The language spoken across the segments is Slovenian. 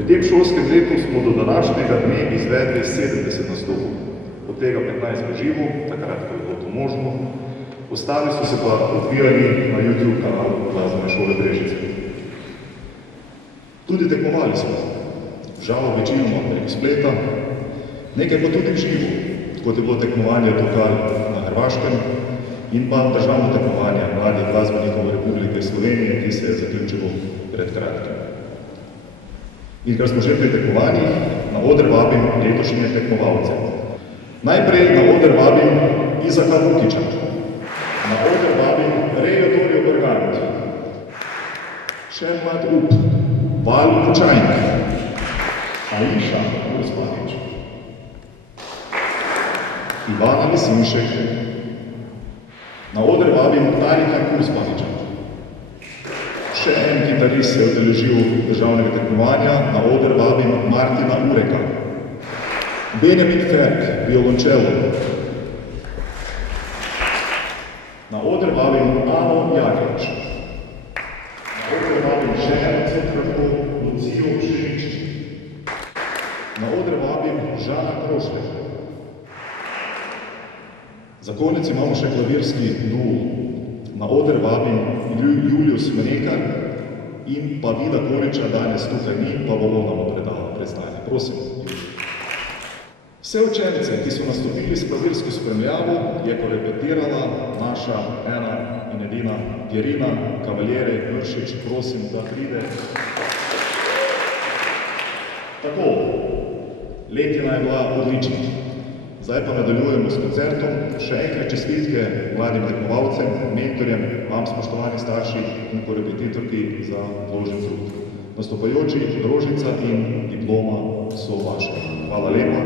V tem šolskem letu smo do današnjega dne izvedli 70 nastopov, od tega 15 v živo, takrat, ko je bilo to možno, ostali so se pa odvijali na YouTube kanalu Glasbene šole Brežice. Tudi tekmovali smo, žal večinoma preko spleta, nekaj pa tudi v živo, kot je bilo tekmovanje Tokal na Hrvaškem in pa državno tekmovanje mladih glasbenikov Republike Slovenije, ki se je zaključilo pred kratkim. In ker smo že pri tekmovanjih, na oder vabim letošnje tekmovalce. Najprej na oder vabim Izaka Vukiča, na oder vabim Rejo Dorijo Bergant, Šermat Up, Val Počajnik, Ališa Urbanič, Ivana Lisinšek, na oder vabim Tarika Urbaniča. Še en kitarist se je udeležil državnega tekmovanja, na oder vabim Martina Ureka, Benjamin Ferk, violončelo, na oder vabim Ano Jagič, na oder vabim še eno centrafo Lucijo Širič, na oder vabim Žana Krošlek. Za konec imamo še klavirski duo. Na oder vabim Juliju Smrekar in pa Vida Koriča, danes tukaj ni, pa bo on nam predstavljal. Prosim. Vse učenice, ki so nastopili s klavirsko spremljavo, je porepetirala naša ena in edina Pirina Kavaljere Mršič. Prosim, da pride. Tako, letina je bila odlična. Zdaj pa nadaljujemo s koncertom. Še enkrat čestitke mladim tekmovalcem, mentorjem, vam spoštovani starši in korepetitorki za vložen trud. Nastopajoči rožica in diploma so vaše. Hvala lepa.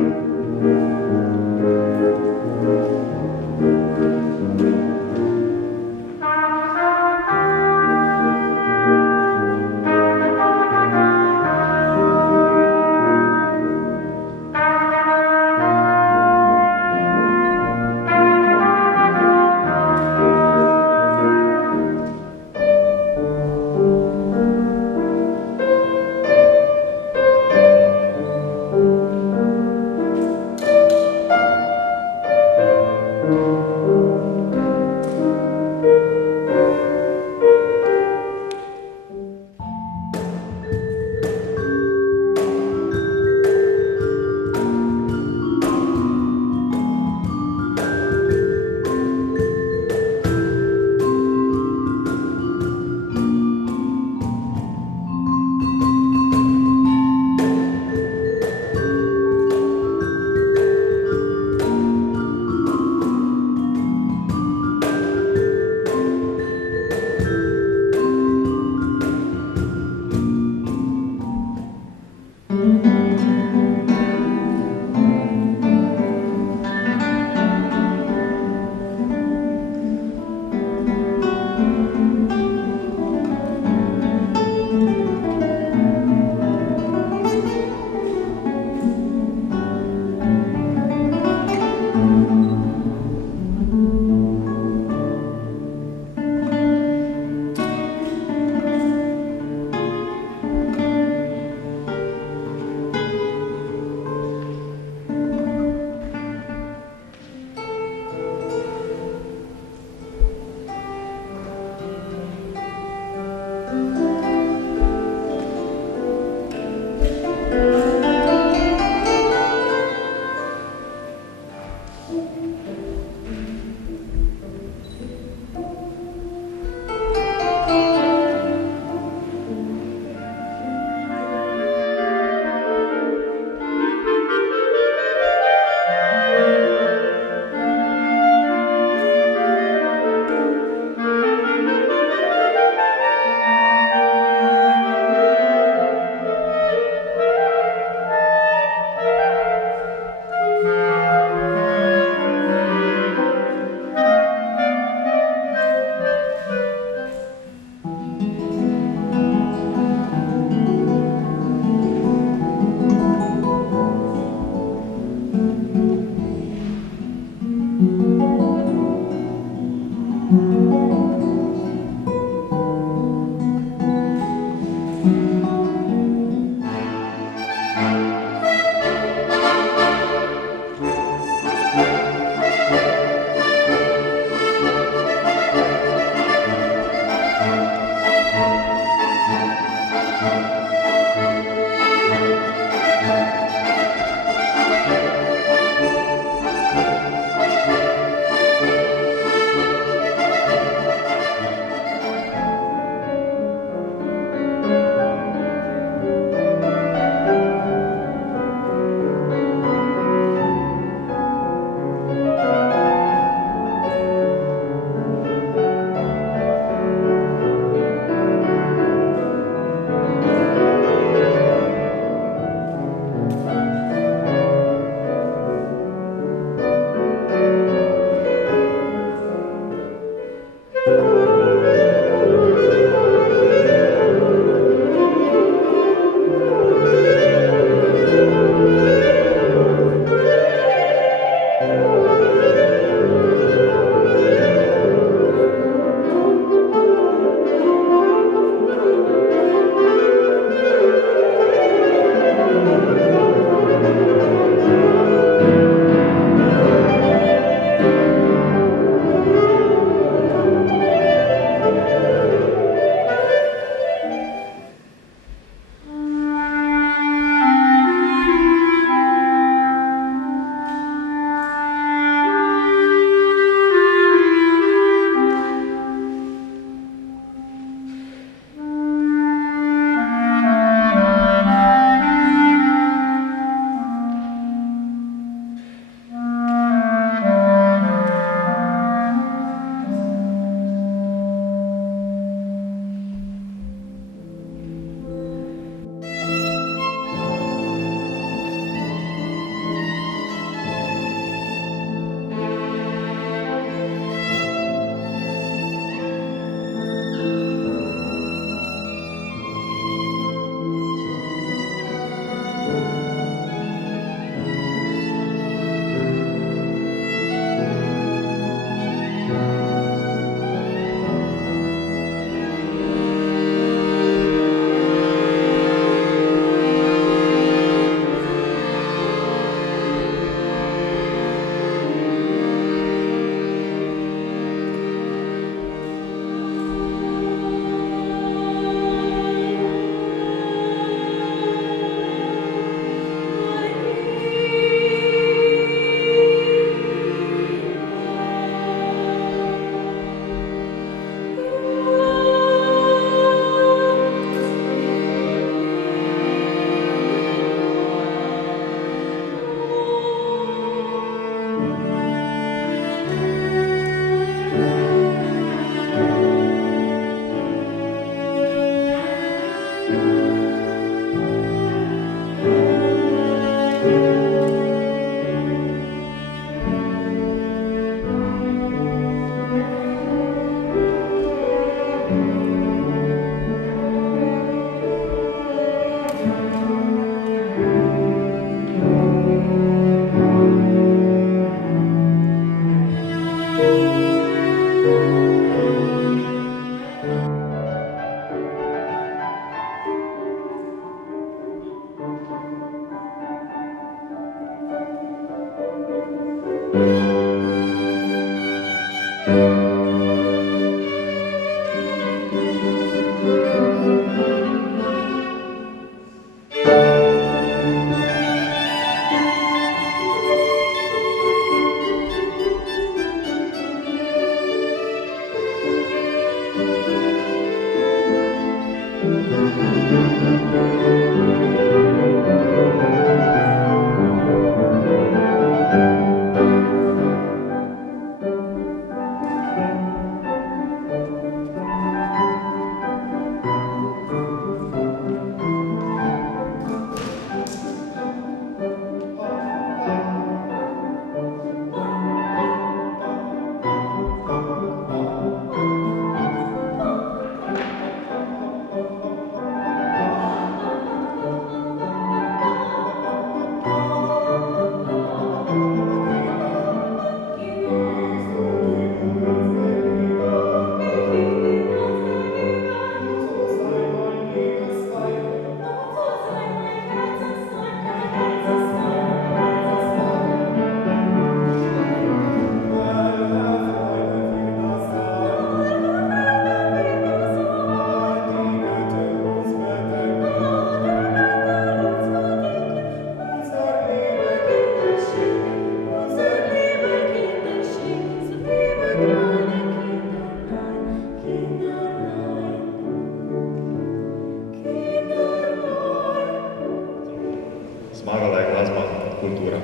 Zmagala je glasba kultura.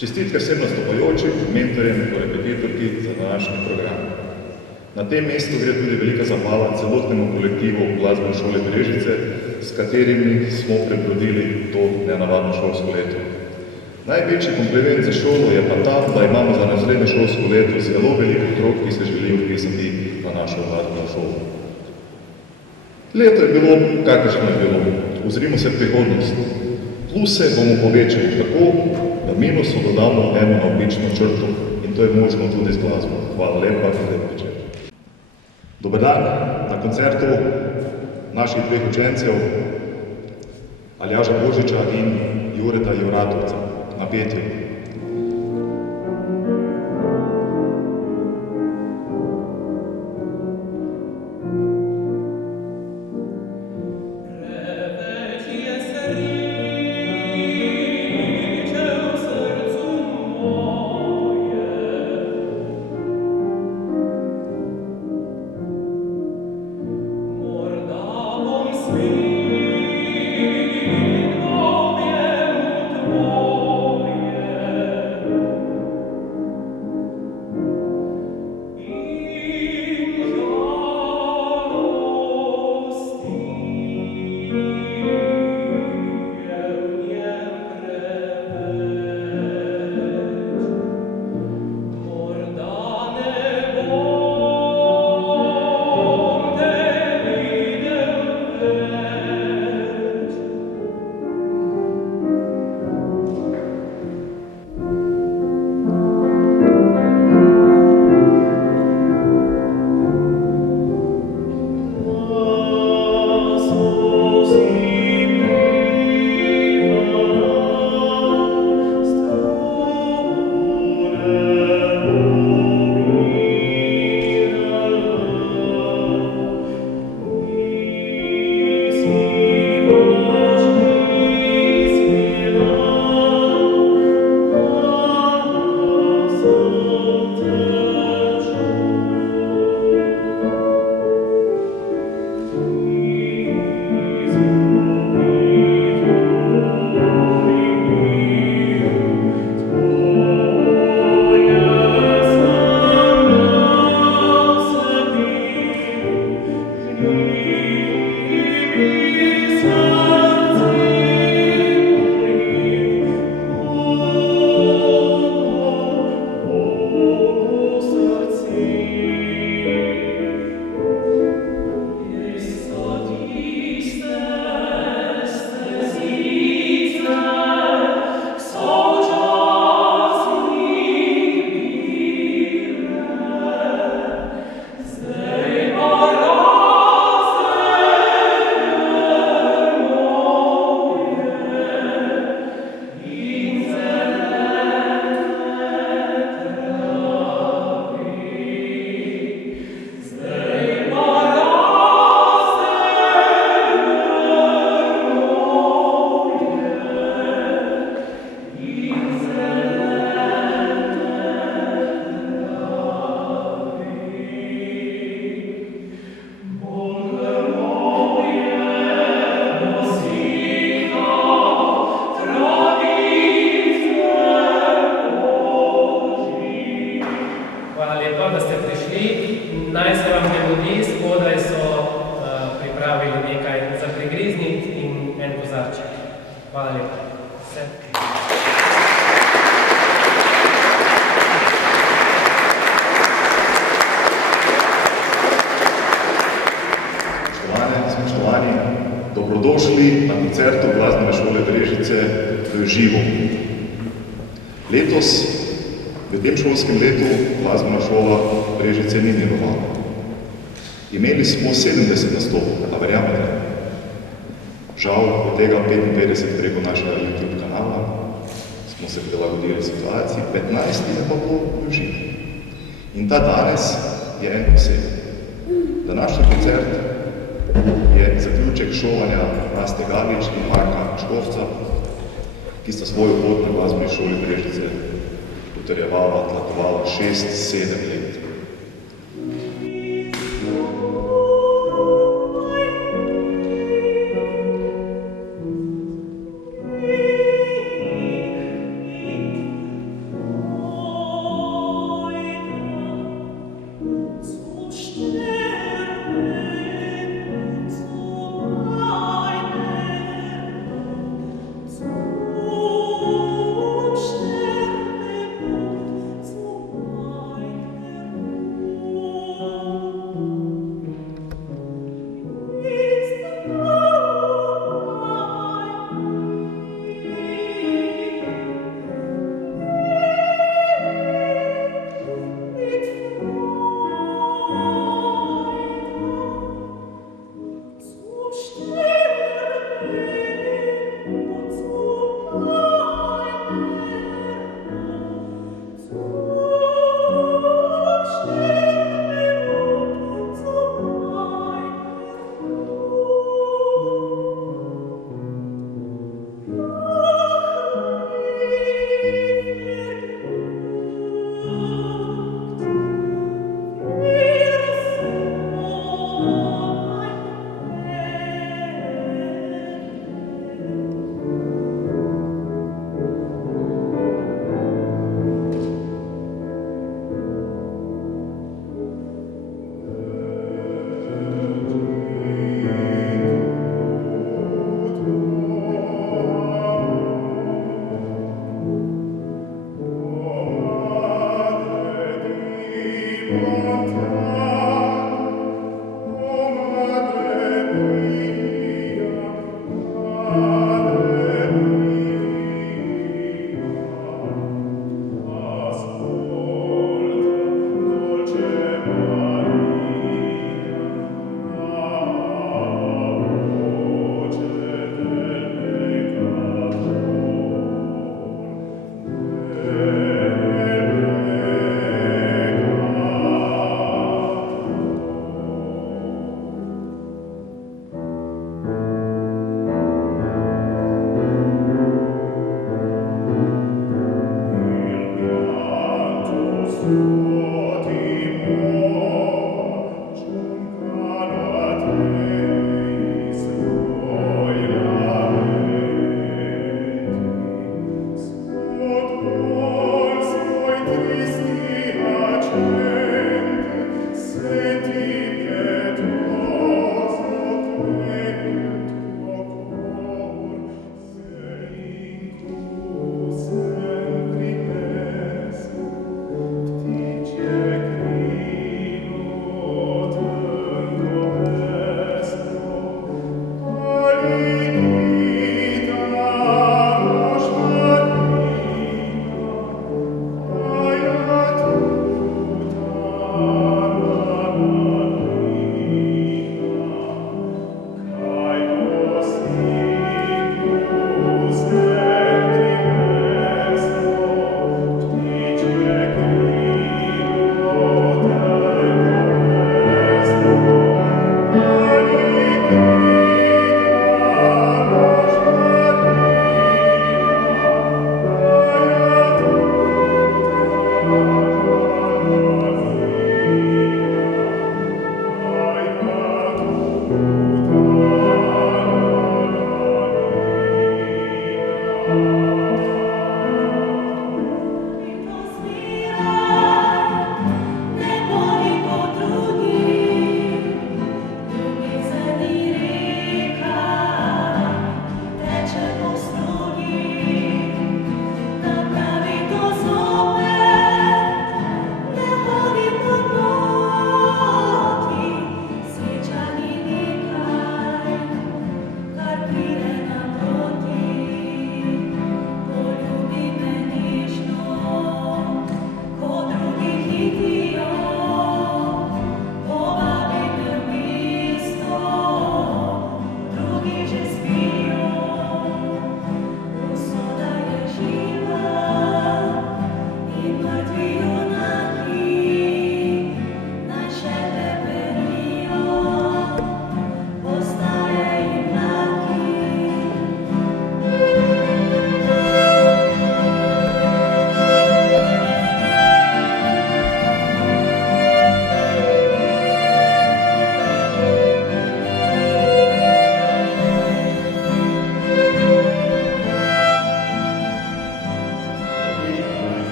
Čestitke vsem nastopajočim, mentorjem in repetitorki za današnji program. Na tem mestu gre tudi velika zahvala celotnemu kolektivu Glasbene šole Brežice, s katerimi smo prebrodili to nenavadno šolsko leto. Največji kompliment za šolo je pa ta, da imamo za naslednje šolsko leto zelo veliko otrok, ki se želijo vpisati na našo glasbeno šolo. Leto je bilo, kakršno je bilo. Ozrimo se v prihodnost. Pluse bomo povečali tako, da minusu dodamo eno navpično črto in to je možno tudi z glasbo. Hvala lepa in lep večer. Dober dan na koncertu naših dveh učencev, Aljaža Božiča in Jureta Juratovca na petju. Hvala lepa. Vse. Spoštovani, dobrodošli na koncertu Glasbene šole Brežice v živo. Letos, v tem šolskem letu, Glasbena šola Brežice ni delovala. Imeli smo 70 nastopov, a verjamete. Žal, od tega 55 preko našega YouTube kanala smo se prilagodili situaciji, 15 je pa bilo v živo. In ta danes je en poseben. Današnji koncert je zaključek šolanja Naste Galič in Marka Škorca, ki sta svojo pot na Glasbeni šoli Brežice utrjevala, tlakovala 6-7 let.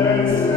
Otec